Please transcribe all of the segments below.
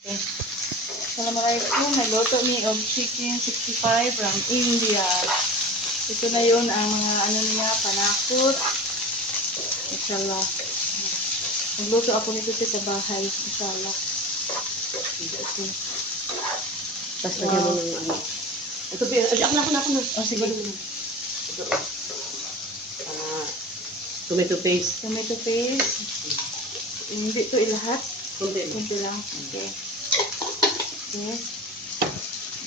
Okay. Assalamualaikum. Nagluto ni of chicken 65 from India. Ito na yun ang mga ano niya, panakot. Inshallah. Nagluto ako nito sa bahay. Inshallah. Okay. Tapos lagyan mo ng ano. Ito, ako na. Oh, sige. Ito. Tomato paste. Tomato paste. Hindi ito ilahat. Kunti. Kunti lang. Okay. Okay.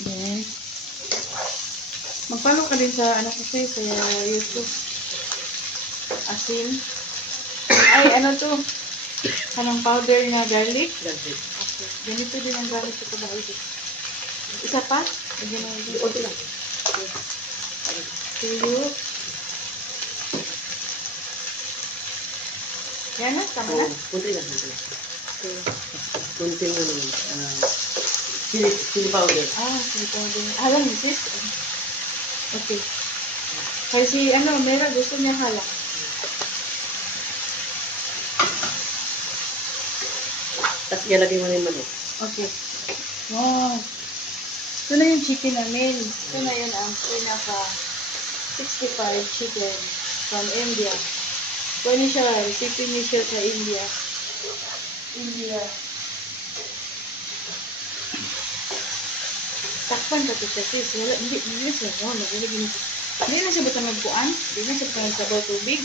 Then, mag-follow ka din sa ano kasi sa YouTube. Asin. Ay, ano to? Kanang powder na garlic. Garlic. Okay. Ganito din ang garlic ko ba ito? Isa pa? Lagyan mo ito. Kunti lang. Tuyo. Yan na, tama na. Kunti lang. Okay. Kunti ano, chili powder. Chili powder. Halang sis. Okay. Kasi ano, Mera gusto niya halang. Tapos ilalagay mo na yung manok. Okay. Wow. Ito na yung chicken namin. Ito na yun ang pinaka 65 chicken from India. Ito ni siya, recipe ni siya sa India. India. Takpan ka to siya sis. Wala, hindi siya. Hindi na siya bata magpuan. Hindi na siya bata magsabaw tubig.